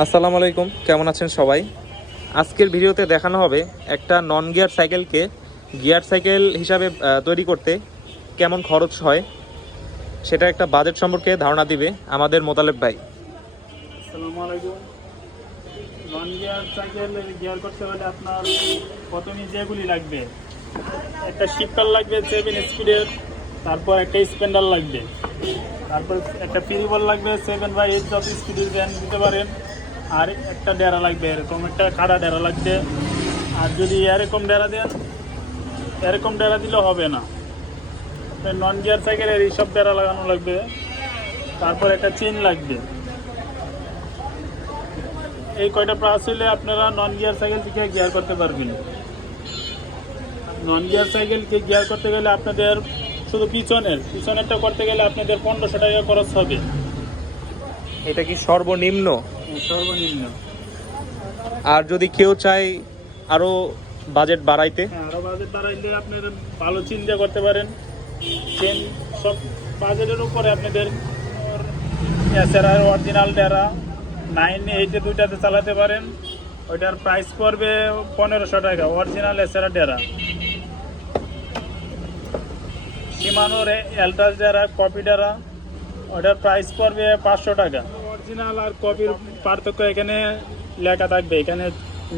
আসসালামু আলাইকুম, কেমন আছেন সবাই? আজকের ভিডিওতে দেখানো হবে একটা নন গিয়ার সাইকেলকে গিয়ার সাইকেল হিসাবে তৈরি করতে কেমন খরচ হয়, সেটা একটা বাজেট সম্পর্কে ধারণা দিবে আমাদের মোতালেব ভাই। আসসালামু আলাইকুম। নন গিয়ার সাইকেল গিয়ার করতে হলে আপনার প্রথমে যেগুলি লাগবে, একটা শিফটার লাগবে 7 স্পিডের, তারপর একটা স্পেন্ডার লাগবে, তারপর একটা ফ্রি বল লাগবে 7/8 যত স্পিডের ভ্যান দিতে পারেন, আর একটা ডেরা লাগবে, এরকম একটা কাটা ডেরা লাগবে। আর যদি এরকম ডেরা দেন, এরকম ডেরা দিলে হবে না, নন গিয়ার সাইকেলের এইসব ডেরা লাগানো লাগবে। তারপর একটা চেন লাগবে। এই কয়টা প্লাস হলে আপনারা নন গিয়ার সাইকেল থেকে গিয়ার করতে পারবেন। নন গিয়ার সাইকেলকে গিয়ার করতে গেলে আপনাদের শুধু পিছনেরটা করতে গেলে আপনাদের 1500 টাকা খরচ হবে। এটা কি সর্বনিম্ন? সর্বনিম্ন। আর যদি কেউ চায় আরও বাজেট বাড়াইতে? হ্যাঁ, আরও বাজেট বাড়াইলে আপনারা ভালো চিন্তা করতে পারেন। চেন সব বাজেটের উপরে আপনাদের এছাড়া অরিজিনাল ডেরা 9/8 দুইটাতে চালাতে পারেন। ওইটার প্রাইস পড়বে 1500 টাকা, অরিজিনাল এছাড়া ডেরা। শিমানোর এলট্রাস ডেরা, কপি ডেরা, ওটার প্রাইস পড়বে 500 টাকা। অরিজিনাল আর কপির পার্থক্য এখানে লেখা থাকবে, এখানে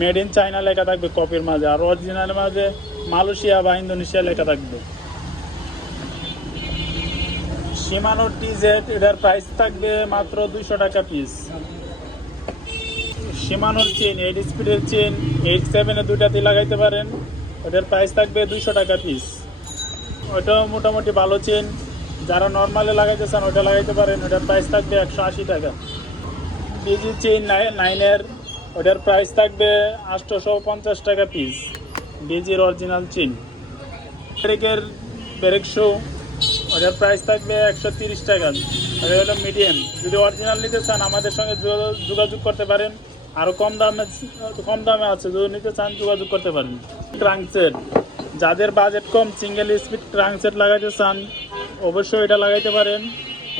মেড ইন চায়না লেখা থাকবে কপির মাঝে, আর অরিজিনালের মাঝে মালয়েশিয়া বা ইন্দোনেশিয়া লেখা থাকবে। শিমানোর টিজেড, এটার প্রাইস থাকবে মাত্র 200 টাকা পিস। শিমানোর চেন 8 স্পিডের চেন 8/7 দুইটাতে লাগাইতে পারেন, ওটার প্রাইস থাকবে 200 টাকা পিস। ওইটাও মোটামুটি ভালো চেন, যারা নর্মালে লাগাইতে চান ওটা লাগাইতে পারেন, ওটার প্রাইস থাকবে 180 টাকা। বিজি চেন 9-এর, ওটার প্রাইস থাকবে 850 টাকা পিস, বিজির অরিজিনাল চেন। ব্রেক শু, ওটার প্রাইস থাকবে 130 টাকা। ওটা হলো মিডিয়াম। যদি অরিজিনাল নিতে চান আমাদের সঙ্গে যোগাযোগ করতে পারেন, আরও কম দামে আছে, যদি নিতে চান যোগাযোগ করতে পারেন। ট্রাঙ্কসেট, যাদের বাজেট কম সিঙ্গেল স্পিড ট্রাঙ্কসেট লাগাইতে চান অবশ্যই এটা লাগাইতে পারেন।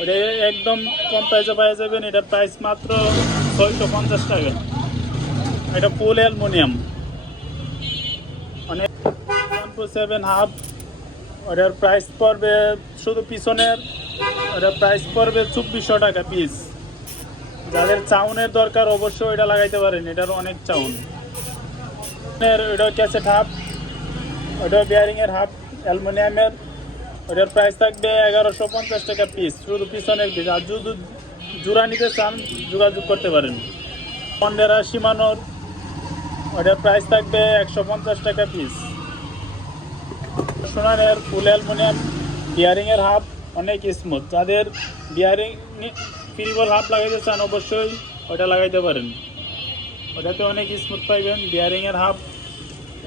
ওটা একদম কম প্রাইসে পাওয়া যাবেন, এটার প্রাইস মাত্র 650 টাকা। এটা ফুল অ্যালুমিনিয়াম, অনেক 7.5, ওটার প্রাইস পড়বে শুধু পিছনের, ওটার প্রাইস পড়বে 2400 টাকা পিস। যাদের চাউনের দরকার অবশ্যই এটা লাগাইতে পারেন, এটার অনেক চাউন। ওটা ক্যাসেট হাফ, ওটা বিয়ারিংয়ের হাফ অ্যালুমিনিয়ামের, ওটার প্রাইস থাকবে 1150 টাকা পিস, শুধু পিছনের পিস। আর যদি জোড়া নিতে চান যোগাযোগ করতে পারেন। পন্ডেরা শিমানোর, ওটার প্রাইস থাকবে 150 টাকা পিস। সোনারের ফুল অ্যালুমিনিয়াম বিয়ারিংয়ের হাফ, অনেক স্মুথ। যাদের বিয়ারিং ফিরিবল হাফ লাগাইতে চান অবশ্যই ওটা লাগাইতে পারেন, ওটাতে অনেক স্মুথ পাইবেন। বিয়ারিংয়ের হাফ,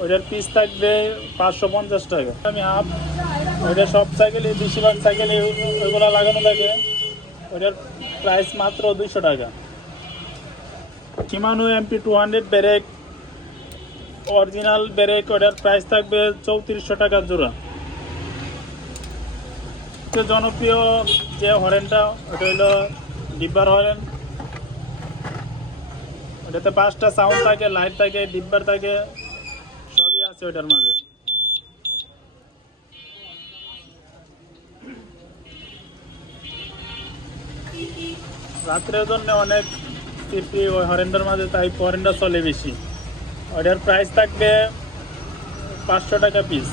ওইটার পিস থাকবে 550 টাকা। আমি হাফ, ওইটা সব সাইকেলে বেশিরভাগ সাইকেলে ওইগুলো লাগানো থাকে, ওইটার প্রাইস মাত্র 200 টাকা। Shimano MP200 brake, original brake, ওটার প্রাইস থাকবে 3400 টাকা জোড়া। জনপ্রিয় যে হরেনটা, ওটা হলো ডিব্বার হরেন। ওটাতে 5টা সাউন্ড থাকে, লাইট থাকে, ডিব্বার থাকে, সবই আছে ওটার মাঝে। রাত্রের জন্য অনেক সিপি ওই হরেন্ডার মাঝে, তাই হরেন্ডা চলে বেশি। ওটার প্রাইস থাকবে 500 টাকা পিস।